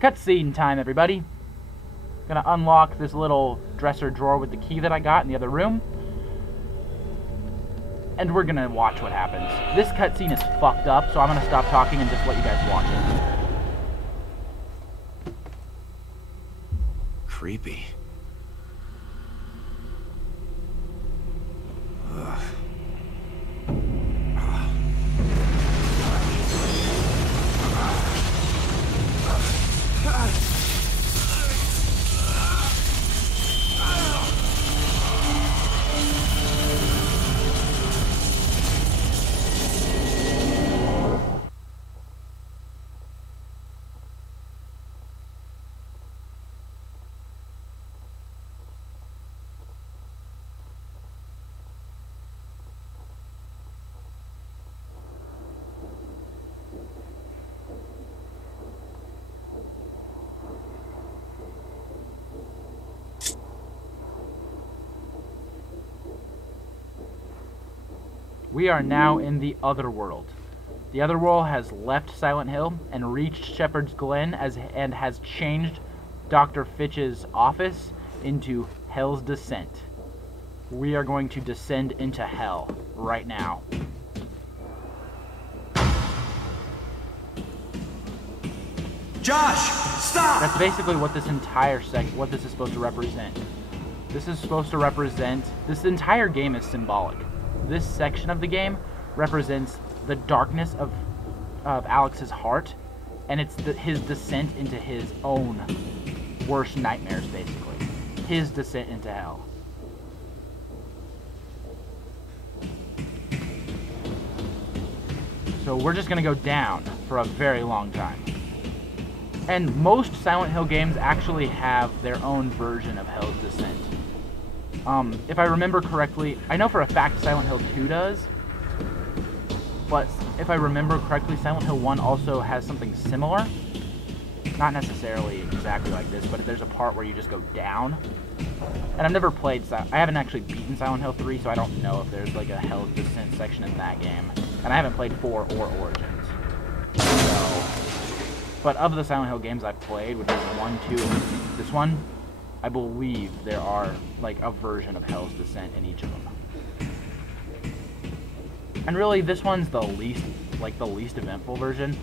Cutscene time, everybody. Gonna unlock this little dresser drawer with the key that I got in the other room. And we're gonna watch what happens. This cutscene is fucked up, so I'm gonna stop talking and just let you guys watch it. Creepy. Ugh. We are now in the Otherworld. The Otherworld has left Silent Hill and reached Shepherds Glen and has changed Dr. Fitch's office into Hell's Descent. We are going to descend into hell right now. Josh, stop! That's basically what this entire what this is supposed to represent. This is supposed to represent, this entire game is symbolic. This section of the game represents the darkness of Alex's heart, and it's his descent into his own worst nightmares, basically. His descent into hell. So we're just going to go down for a very long time. And most Silent Hill games actually have their own version of Hell's Descent. If I remember correctly, I know for a fact Silent Hill 2 does, but if I remember correctly, Silent Hill 1 also has something similar. Not necessarily exactly like this, but there's a part where you just go down. And I've never played, I haven't actually beaten Silent Hill 3, so I don't know if there's like a Hell's Descent section in that game. And I haven't played 4 or Origins. So, but of the Silent Hill games I've played, which is 1, 2, and this one, I believe there are like a version of Hell's Descent in each of them. And really, this one's the least eventful version.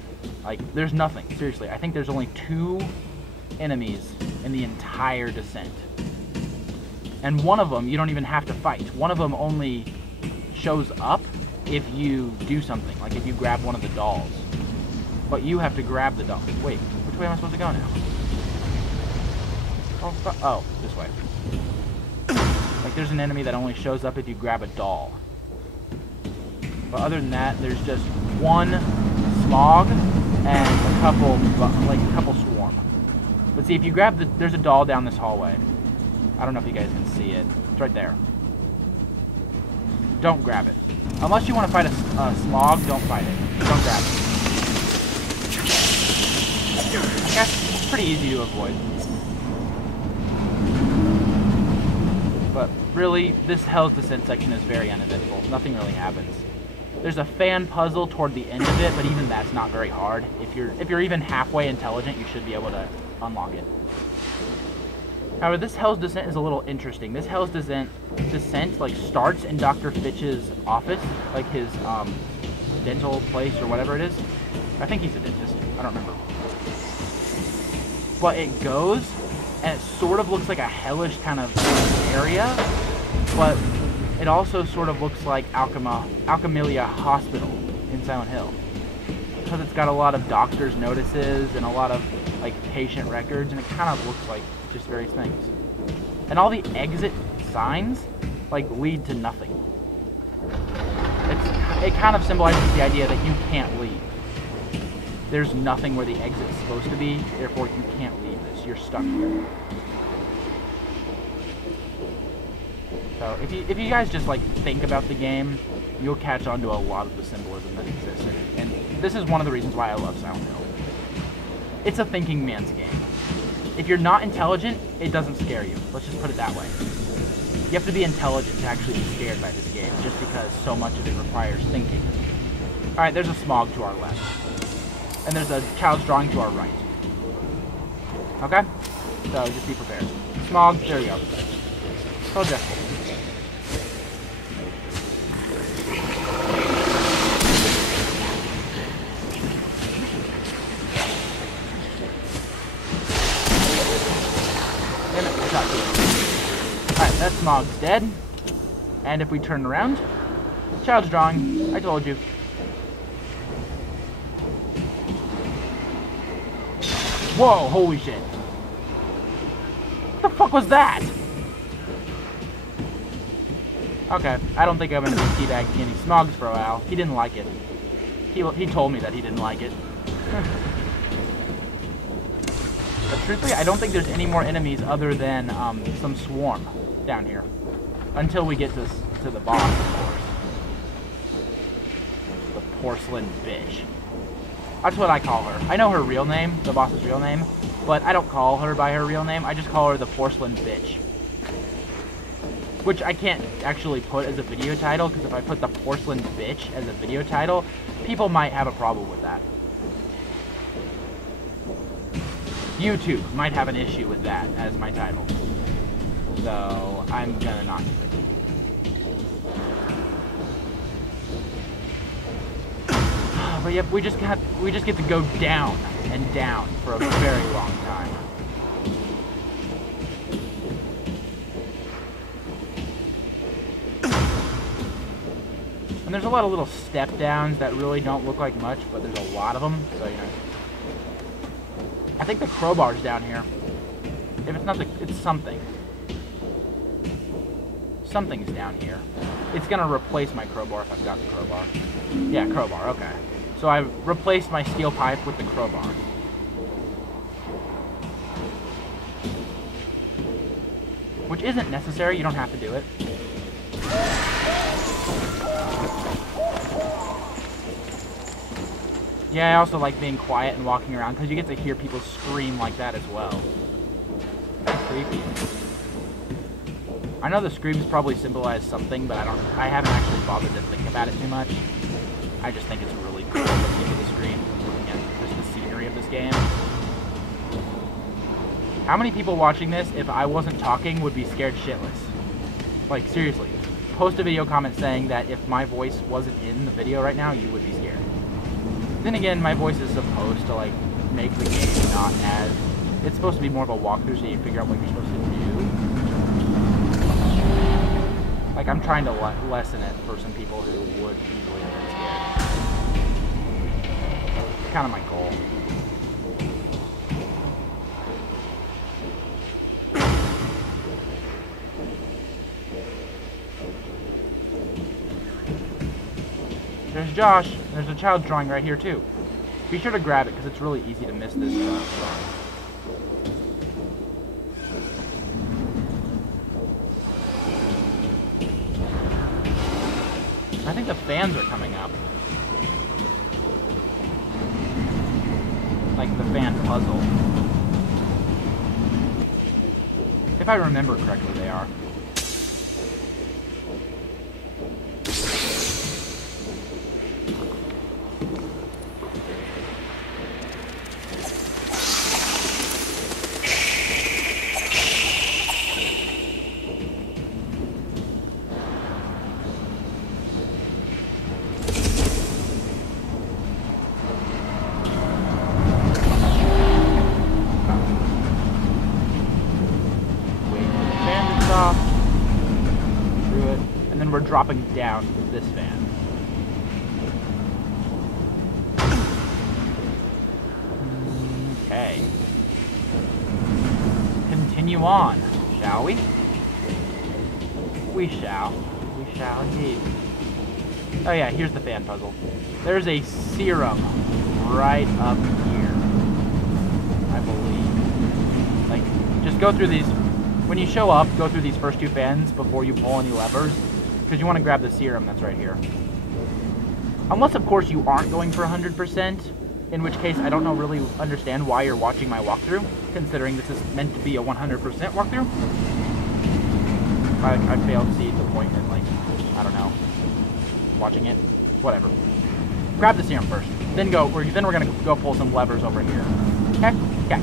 Like, there's nothing. Seriously, I think there's only 2 enemies in the entire Descent. And one of them you don't even have to fight. One of them only shows up if you do something, like if you grab one of the dolls. But you have to grab the doll. Wait, which way am I supposed to go now? Oh, this way. Like, there's an enemy that only shows up if you grab a doll. But other than that, there's just one smog and a couple swarm. But see, if you grab there's a doll down this hallway. I don't know if you guys can see it. It's right there. Don't grab it. Unless you want to fight a smog, don't fight it. Don't grab it. I guess it's pretty easy to avoid. But really, this Hell's Descent section is very uneventful. Nothing really happens. There's a fan puzzle toward the end of it, but even that's not very hard. If you're even halfway intelligent, you should be able to unlock it. However, this Hell's Descent is a little interesting. This Hell's Descent like starts in Dr. Fitch's office, like his dental place or whatever it is. I think he's a dentist. I don't remember. But it goes, and it sort of looks like a hellish kind of area, but it also sort of looks like Alchemilia Hospital in Silent Hill, because it's got a lot of doctor's notices and a lot of like patient records, and it kind of looks like just various things. And all the exit signs like lead to nothing. It kind of symbolizes the idea that you can't leave. There's nothing where the exit's supposed to be, therefore you can't leave this. You're stuck here. So if you guys just like think about the game, you'll catch on to a lot of the symbolism that exists in it. And this is one of the reasons why I love Silent Hill. It's a thinking man's game. If you're not intelligent, it doesn't scare you. Let's just put it that way. You have to be intelligent to actually be scared by this game, just because so much of it requires thinking. Alright, there's a smog to our left. And there's a child's drawing to our right. Okay? So just be prepared. Smog, there you go. So adjustable. Damn it, I shot you. Alright, that Smog's dead. And if we turn around, child's drawing. I told you. Whoa, holy shit. What the fuck was that? Okay, I don't think I'm gonna be teabagging any Smogs for a while. He didn't like it. He told me that he didn't like it. But truthfully, I don't think there's any more enemies other than some swarm down here. Until we get to the boss, of course. The porcelain bitch. That's what I call her. I know her real name, the boss's real name, but I don't call her by her real name. I just call her the porcelain bitch. Which I can't actually put as a video title, because if I put the porcelain bitch as a video title, people might have a problem with that. YouTube might have an issue with that as my title. So I'm gonna not do it. But yep, we just get to go down and down for a very long time. And there's a lot of little step downs that really don't look like much, but there's a lot of them, so you know. I think the crowbar's down here. If it's not it's something. Something's down here. It's gonna replace my crowbar if I've got the crowbar. Yeah, crowbar, okay. So I've replaced my steel pipe with the crowbar. Which isn't necessary, you don't have to do it. Yeah, I also like being quiet and walking around because you get to hear people scream like that as well. That's creepy. I know the screams probably symbolize something, but I haven't actually bothered to think about it too much. I just think it's really cool looking at the screen, looking at just the scenery of this game. How many people watching this, if I wasn't talking, would be scared shitless? Like, seriously. Post a video comment saying that if my voice wasn't in the video right now, you would be scared. Then again, my voice is supposed to, like, make the game not as... It's supposed to be more of a walkthrough so you figure out what you're supposed to do. Like, I'm trying to lessen it for some people who would easily have been scared. It's kind of my goal. There's Josh. There's a child's drawing right here, too. Be sure to grab it, because it's really easy to miss this drawing. I think the fans are coming up. Like the fan puzzle. If I remember correctly, they are. Through it, and then we're dropping down with this fan. Okay. Continue on, shall we? We shall. We shall indeed. Oh yeah, here's the fan puzzle. There's a serum right up here, I believe. Like, just go through these. When you show up, go through these first two fans before you pull any levers, because you want to grab the serum that's right here. Unless, of course, you aren't going for 100%, in which case I don't really understand why you're watching my walkthrough, considering this is meant to be a 100% walkthrough. I failed to see the point in, like, I don't know, watching it. Whatever. Grab the serum first, then we're gonna go pull some levers over here. Okay? Okay.